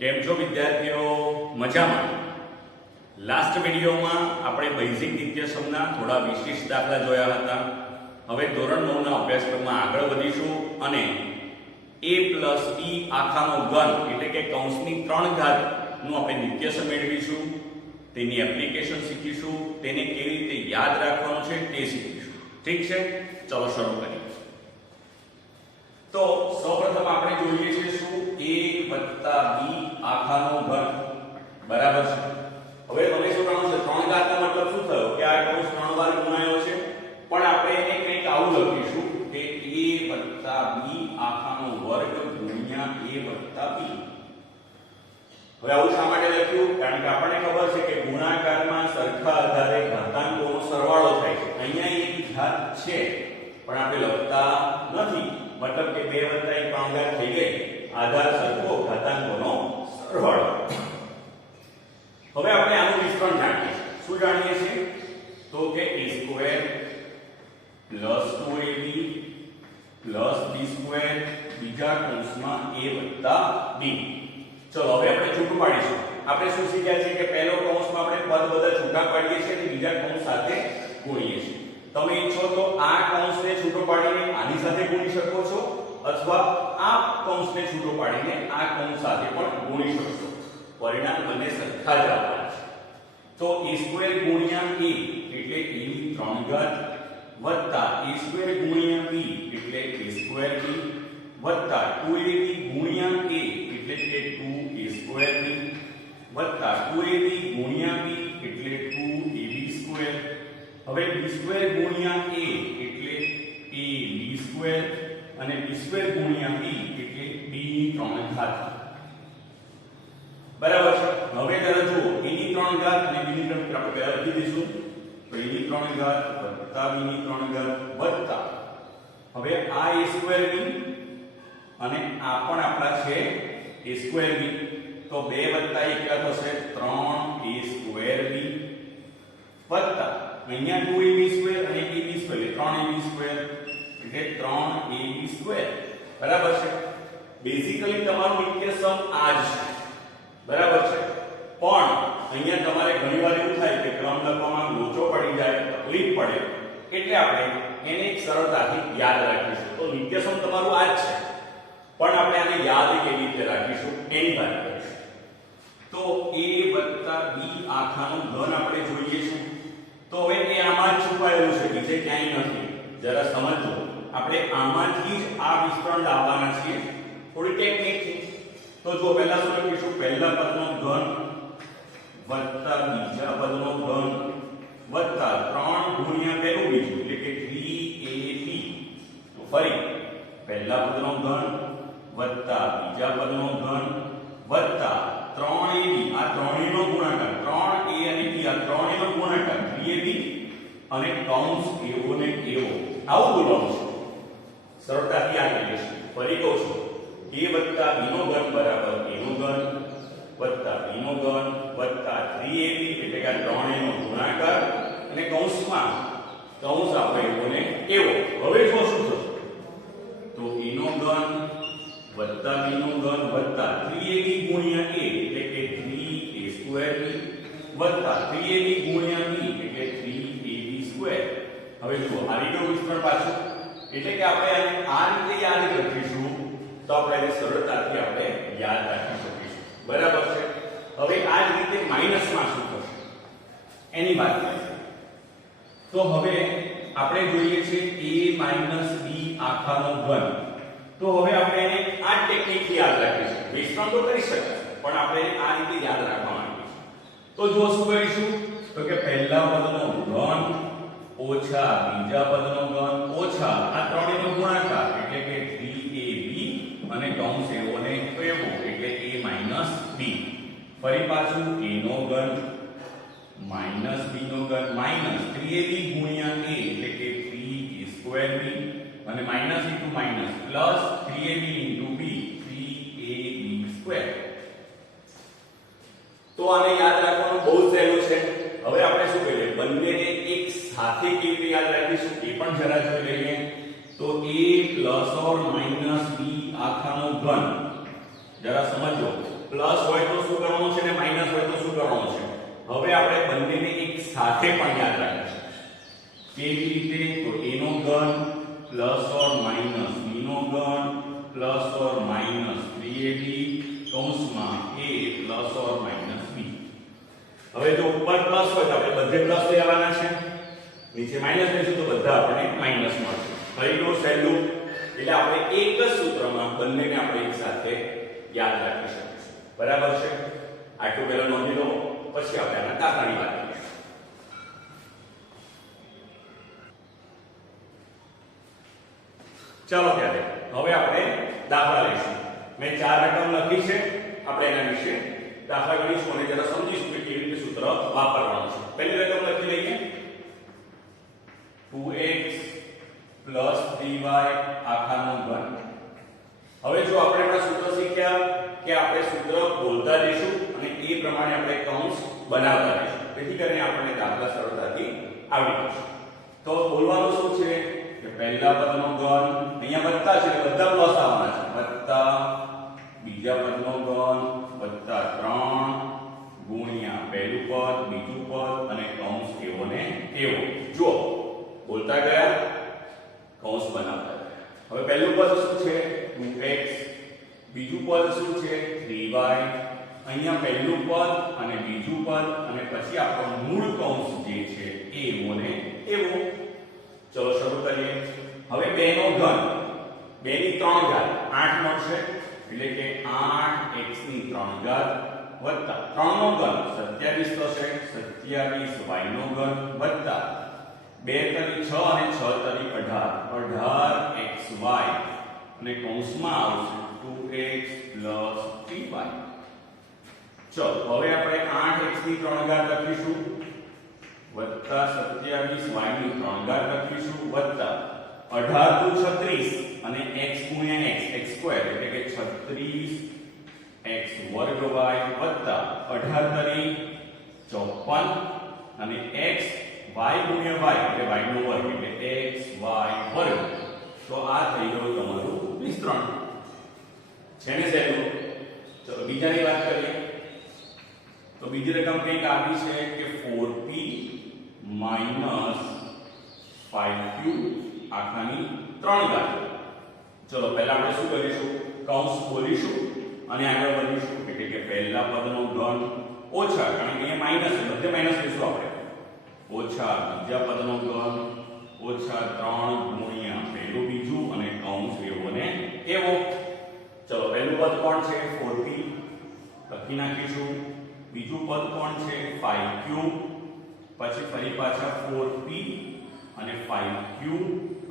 કેમ છો વિદ્યાર્થીઓ? મજામાં? લાસ્ટ વિડિયોમાં આપણે બેઝિક નિત્યસમના થોડા વિશિષ્ટ દાખલા જોયા હતા. હવે ધોરણ 9 ના અભ્યાસક્રમમાં આગળ વધીશું અને a + b આખાનો ઘન એટલે કે કૌંસની 3 ઘાત નું આપણે નિત્યસમ મેળવીશું. તેની એપ્લિકેશન શીખીશું, તેને કેવી રીતે યાદ રાખવાનું છે તે શીખીશું. ઠીક છે, ચલો શરૂ કરીએ. તો સૌપ્રથમ આપણે જોઈએ છે શું a + b આખાનો ઘન બરાબર છે. હવે તમે શું જાણો છો 3 ઘાતનો મતલબ શું થયો કે આ કૌંસ 3 વાર ગુણાયો છે, પણ આપણે એને કંઈક આવું લખીશું કે a + b આખાનો વર્ગ ગુણ્યા a + b. હવે આવું શા માટે લખ્યું? કારણ કે આપણને ખબર છે કે ગુણાકારમાં સરખા આધારે ઘાતાંકોનો સરવાળો થાય છે. અહીંયા એક ઘાત છે પણ આપણે લખતા નથી, મતલબ કે 2 + 1 3 ઘાત થઈ ગઈ, આધાર સરખો ઘાતાંકોનો સરવાળો. હવે આપણે આનું વિસ્તરણ જાણીએ. શું જાણીએ છીએ? તો કે a² + 2ab + b² બીજા કૌંસમાં a + b. ચલો હવે આપણે છૂટું પાડીશું. આપણે શું શીખ્યા છે કે પહેલો કૌંસમાં આપણે પદ બધા છૂટા પાડીએ છીએ અને બીજા કૌંસ સાથે ગુણીએ છીએ. તમે ઈચ્છો તો આ કૌંસને છૂટો પાડીને આની સાથે ગુણી શકો છો, અથવા આ કૌંસને છૂટો પાડીને આ કૌંસ સાથે પણ ગુણી શકો છો. પરિણામ બંને સરખા જ આવવાના છે. તો a² * a એટલે a ની 3 ઘાત વત્તા a² * b એટલે a² b વત્તા 2ab ગુણ્યા a એટલે કે 2a² b વત્તા 2ab ગુણ્યા b એટલે 2ab². હવે b² ગુણ્યા a એટલે ab² અને b² ગુણ્યા b એટલે b ની 3 ઘાત. બરાબર છે. હવે જરા જુઓ a ની 3 ઘાત અને b ની 3 ઘાત આપણે લખી દઈશું. તો a ની 3 ઘાત વત્તા b ની 3 ઘાત વત્તા હવે આ a² b અને આ પણ આપણા છે a² b. તો 2 + 1 કેટલા થશે? 3a² b વત્તા અહીંયા 2ab² અને ab² એટલે 3ab² એટલે 3ab². બરાબર છે. બેઝિકલી તમારું નિત્યસમ આ જ છે. બરાબર છે. પણ અહીંયા તમારે ઘણીવાર એવું થાય કે ક્રમ લખવામાં લોચો પડી જાય, તકલીફ પડે, એટલે આપણે એને એક સરળતાથી યાદ રાખીશું. તો નિત્યસમ તમારું આ જ છે, પણ આપણે આને યાદ કેવી રીતે રાખીશું એની વાત કરીશું. તો a + b આખાનો ઘન આપણે જોઈએ છું. તો હવે એ આમાં જ છુપાયેલું છે, બીજે ક્યાંય નથી. જરા સમજો, આપણે આમાંથી જ આ વિસ્તરણ લાવવાના છીએ, થોડી ટેકનિકથી. તો જો પહેલા શું લખીશું? પહેલા પદનો ઘન વત્તા બીજા પદનો ઘન વત્તા 3 ગુણ્યા પહેલું બીજું એટલે કે 3ab. તો ફરી પહેલા પદનો ઘન વત્તા બીજા પદનો ઘન વત્તા 3ab, આ ત્રણેયનો ગુણાકાર, 3a અને b આ ત્રણેયનો ગુણાકાર 3ab અને કૌંસ એવો ને એવો. આવું બોલવાનું છે. સરળતાથી યાદ કરી લેશું. ફરી કહું છું, a + b નો ઘન બરાબર a નો ઘન વત્તા b નો ઘન વત્તા 3ab એટલે કે આ ત્રણેયનો ગુણાકાર અને કૌંસમાં કૌંસ આપણે એવો ને એવો. હવે જો શું થશે? તો a નો ઘન વત્તા b નો ઘન વત્તા 3ab ગુણ્યા a એટલે કે 3a² વત્તા 3ab ગુણ્યા b એટલે 3ab². હવે જુઓ આ રીતનું વિસ્તરણ પાછું, એટલે કે આપણે આને આ રીતે યાદ રાખીશું તો આપણે સરળતાથી આપણે યાદ રાખી શકીશું. બરાબર છે. હવે આ જ રીતે માઈનસમાં શું થશે એની વાત કરીએ. તો હવે આપણે જોઈએ છે a - b આખાનો ઘન. તો હવે આપણે એને આ ટેકનિકથી યાદ રાખીશું. વિસ્તરણ તો કરી શકાય, પણ આપણે આ રીતે યાદ રાખવા માંગીએ છીએ. તો જો શું કરીશું? તો કે પહેલા પદનો ઘન ઓછા બીજા પદનો ઘન ઓછા આ ત્રણેયનો ગુણાકાર એટલે કે 3ab અને કૌંસ એવો ને એવો એટલે a - b. ફરી પાછું a નો ઘન - b નો ઘન માઈનસ 3ab ગુણ્યા a એટલે કે 3a² b અને minus into minus plus 3ab into b 3ab². તો આને યાદ રાખવાનું બહુ સહેલું છે. હવે આપણે શું કરીએ? બંનેને એક સાથે કેવી રીતે યાદ રાખીશું એ પણ જરા જોઈ લઈએ. તો a ± b આખાનો ઘન, જરા સમજો, ± પ્લસ હોય તો શું કરવાનું છે ને માઈનસ હોય તો શું કરવાનું છે? હવે આપણે બંનેને એક સાથે પણ યાદ રાખીશું. કેવી રીતે? તો a નો ઘન પ્લસ ઓર માઈનસ b નો ઘન પ્લસ ઓર માઈનસ 3ab કૌંસમાં a plus or minus b. હવે જો ઉપર પ્લસ હોય તો આપણે બધે પ્લસ લઈ આવવાના છે, નીચે માઈનસ લઈશું તો બધા આપણે માઈનસ મળશે. ફરીનું સહેલું એટલે આપણે એક જ સૂત્રમાં બંનેને આપણે એક સાથે યાદ રાખી શકીશું. બરાબર છે? આટલું પહેલા નોંધી લો, પછી આપણે આના દાખલાની વાત કરીશું. ચાલો ત્યારે હવે આપણે દાખલા લઈશું. મેં 4 રકમ લખી છે, આપણે એના વિશે દાખલા ગણીશું અને જરા સમજીશું કે કેવી રીતે સૂત્ર વાપરવાનું છે. પહેલી રકમ લખી લઈએ 2x 3y આખાનો ઘન. હવે જો આપણે આપણા સૂત્ર શીખ્યા કે આપણે સૂત્ર બોલતા જઈશું અને એ પ્રમાણે આપણે કૌંસ બનાવતા જઈશું, તેથી કરીને આપણને દાખલા સરળતાથી આવડી જશે. તો બોલવાનું શું છે કે પહેલા પદનો ઘન, અહીંયા વત્તા છે એટલે બધા પ્લસ આવવાના છે, વત્તા બીજા પદનો ઘન વત્તા 3 ગુણ્યા પહેલું પદ બીજું પદ અને કૌંસ એવો ને એવો. જો બોલતા ગયા, કૌંસ બનાવતા ગયા. હવે પહેલું પદ શું છે? 2x. બીજું પદ શું છે? 3y. અહીંયા પહેલું પદ અને બીજું પદ અને પછી આપણો મૂળ કૌંસ જે છે એવો ને એવો. ચલો શરૂ કરીએ. હવે 2 નો ઘન, 2 ની 3 ઘાત 8 મળશે, એટલે કે 8x ની 3 ઘાત વત્તા 3 નો ઘન 27 થશે, 27y નો ઘન વત્તા 2 તરી 6 અને 6 તરી 18, 18xy અને કૌંસમાં આવશે 2x 3y. ચલો હવે આપણે 8x ની 3 ઘાત લખીશું વત્તા 27y ની 3 ઘાત લખીશું વત્તા 18 દુ 36 અને x ગુણ્યા x સ્ક્વેર એટલે કે 36x વર્ગ y વત્તા 18 તરી 54 અને x y ગુણ્યા y એટલે y નો વર્ગ એટલે x y વર્ગ. તો આ થઈ ગયું તમારું વિસ્તરણ. છે ને સહેલું? ચલો બીજાની વાત કરીએ. તો બીજી રકમ કંઈક આવી છે કે 4p માઈનસ 5q આખાની 3 ઘાત. ચલો પહેલા આપણે શું કરીશું? કૌંસ ખોલીશું અને આગળ વધીશું. એટલે કે પહેલા પદનો ઘન ઓછા, કારણ કે અહીંયા માઈનસ છે, બધે માઈનસ લઈશું આપણે, ઓછા બીજા પદનો ઘન ઓછા 3 ગુણ્યા પહેલું બીજું અને કૌંસ એવો ને એવો. ચલો પહેલું પદ કોણ છે? 4p લખી નાખીશું. બીજું પદ કોણ છે? 5q. પછી ફરી પાછા 4p અને 5q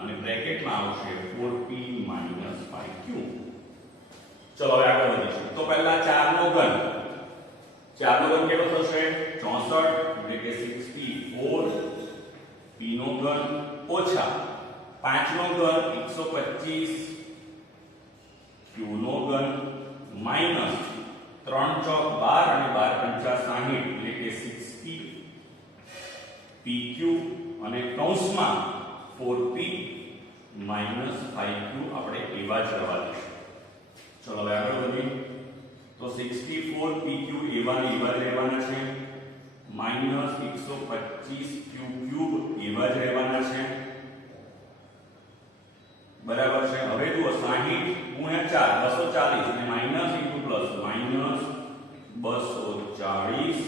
અને બ્રેકેટમાં આવશે 4p માઈનસ 5q. ચલો હવે આગળ વધીશું. તો પહેલા 4 નો ઘન, 4 નો ઘન કેટલો થશે? 64 એટલે કે 64 p નો ઘન ઓછા 5 નો ઘન 125 q નો ઘન માઈનસ 3 ચોક 12 અને 12 પંચા 60 એટલે કે 60 pq અને કૌંસમાં 4p માઈનસ 5q આપણે એવા જ રહેવા દઈશું. ચલો હવે આગળ વધીએ. તો 64 pq એવા ને એવા જ રહેવાના છે, માઈનસ 125 q ક્યુબ એવા જ રહેવાના છે. બરાબર છે? હવે જુઓ 60 ગુણ્યા 4 240 અને minus into plus minus 240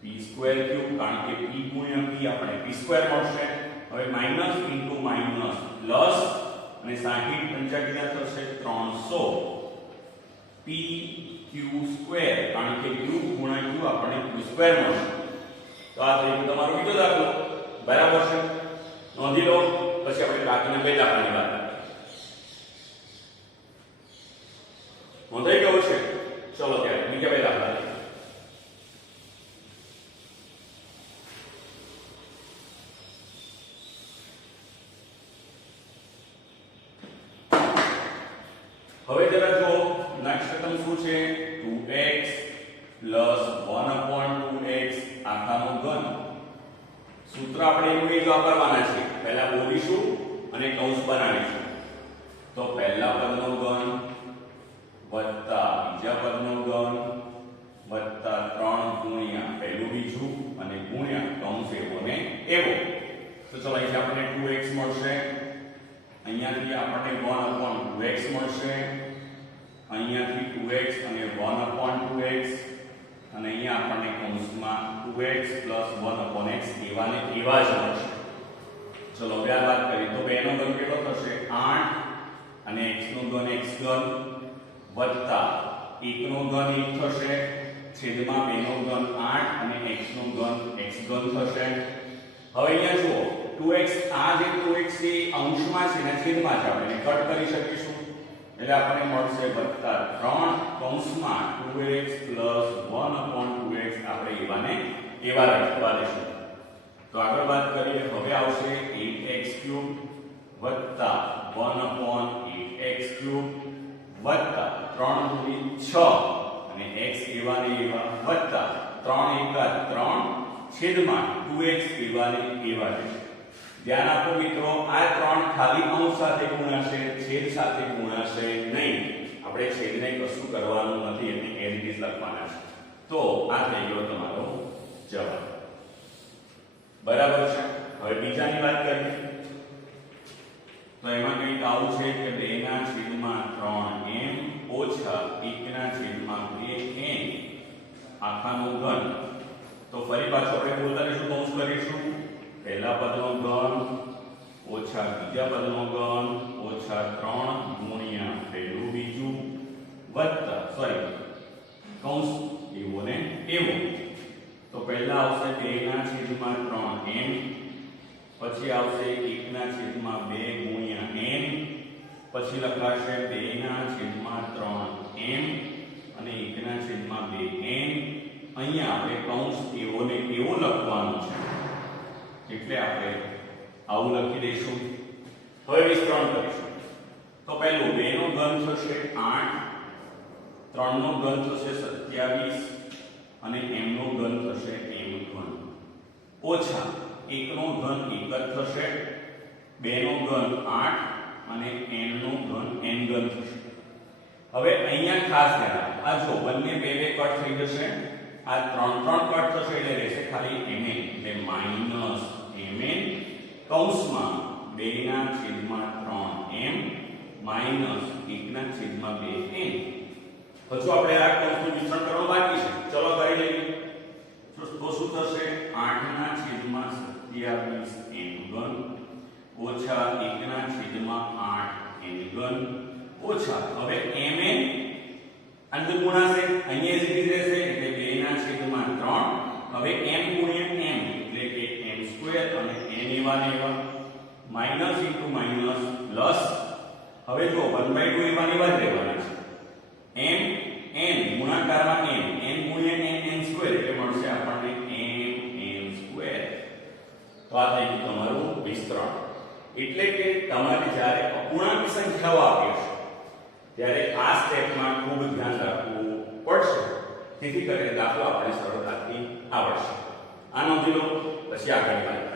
p square cube, કારણ કે p ગુણ્યા p આપણે p સ્ક્વેર મળશે. હવે માઈનસ ઇન્ટુ માઈનસ પ્લસ અને 60 પંચા કેટલા થશે? 300 p ક્યુ સ્ક્વેર, કારણ કે ક્યુબ ગુણ્યા ક્યુ આપણે q સ્ક્વેર મળશે. તો આ થઈ ગયો તમારો બીજો દાખલો. બરાબર છે? નોંધી લો. પછી આપણે બાકીના બે દાખલાની વાત કરીએ. નોંધાઈ ગયો છે? ચલો ત્યારે બીજા બે દાખલા લઈએ. હવે જરા જો નેક્સ્ટ રકમ શું છે? 2x 1/2x આખાનો ઘન. સૂત્ર આપણે એવું જ વાપરવાના છે. પહેલા બોલીશું અને કૌંસ બનાવીશું. તો પહેલા પદનો ઘન વત્તા બીજા પદનો ઘન અહીંયાથી આપણને 1/2x મળશે, અહીંયાથી 2x અને 1/2x, અને અહીંયા આપણને કૌંસમાં 2x + 1/x એવા ને એવા જ મળશે. ચલો હવે આ વાત કરીએ તો 2 નો ઘન કેટલો થશે? 8 અને x નો ઘન x ઘન વત્તા 1 નો ઘન 1 થશે છેદમાં 2 નો ઘન 8 અને x નો ઘન x ઘન થશે. હવે અહીંયા જુઓ 2x, આ જે 2x છે એ અંશમાં છે ને છેદમાં છે, આપણે કટ કરી શકીશું એટલે આપણને મળશે વત્તા 3 કૌંસમાં 2x + 1/2x આપણે એવાને એવા લખવા દેશું. તો આગળ વાત કરીએ. હવે આવશે 8x³ વત્તા 1/8x³ વત્તા 3 × 6 અને x એવા ને એવા વત્તા 3 × 3 છેદમાં 2x એવા ને એવા છે. ધ્યાન આપો મિત્રો, આ 3 ખાલી અંશ સાથે ગુણાશે, છેદ સાથે ગુણાશે નહીં. આપણે છેદને કશું કરવાનું નથી, એટલે એ રીતે લખવાના છે. તો આ થઈ ગયો તમારો જવાબ. બરાબર છે. હવે બીજાની વાત કરીએ તો એમાં કંઈક આવું છે કે 2/3m ઓછા 1/2n આખાનો ઘન. તો ફરી પાછું આપણે બોલતા રહીશું, કૌંસ કરીશું. પહેલા પદનો ઘન ઓછા બીજા પદનો ઘન ઓછા 3 ગુણ્યા પહેલું બીજું વત્તા કૌંસ એવો ને એવો. તો પહેલા આવશે 2/3m, પછી આવશે 1/2 ગુણ્યા n, પછી લખાશે 2/3m અને 1/2n. અહીંયા આપણે કૌંસ એવો ને એવો લખવાનું છે એટલે આપણે આવું લખી દઈશું. હવે વિસ્તરણ કરીશું. તો પહેલું 2 નો ઘન થશે 8, 3 નો ઘન થશે 27 અને m નો ઘન થશે m ઘન ઓછા 1 નો ઘન 1 જ થશે, 2 નો ઘન 8 અને n નો ઘન n ઘન થશે. હવે અહીંયા ખાસ ધ્યાન આપો, આ જો બંને 2 કટ થઈ જશે, આ 3 કટ થશે એટલે રહેશે ખાલી mn, એટલે -mn કૌંસમાં 2/3m -1/2n. હજુ આપણે આ કૌંસનું વિસ્તરણ કરવાનું બાકી છે. ચલો કરી લઈએ. તો શું થશે? 8/27m ઘન ઓછા 1/8n ઘન ઓછા હવે mn અંદર ગુણાશે, અહીંયા જ રહેશે એટલે 2/3. હવે m ગુણ્યા m એટલે કે m² અને n એવા ને એવા માઈનસ ઇન્ટુ માઈનસ પ્લસ. હવે જો 1/2 એવા ને એવા જ રહેવાના છે. m n ગુણાકારમાં n ગુણ્યા n n² એટલે મળશે આપણને m n². તો આ થઈ ગયું તમારું વિસ્તરણ. એટલે કે તમારે જ્યારે અપૂર્ણાંક સંખ્યાઓ આપી છે ત્યારે આ સ્ટેપમાં ખૂબ ધ્યાન રાખવું પડશે, જેથી કરીને દાખલો આપણે સરળતાથી આવડશે. આ નોંધી લો, પછી આગળ વાત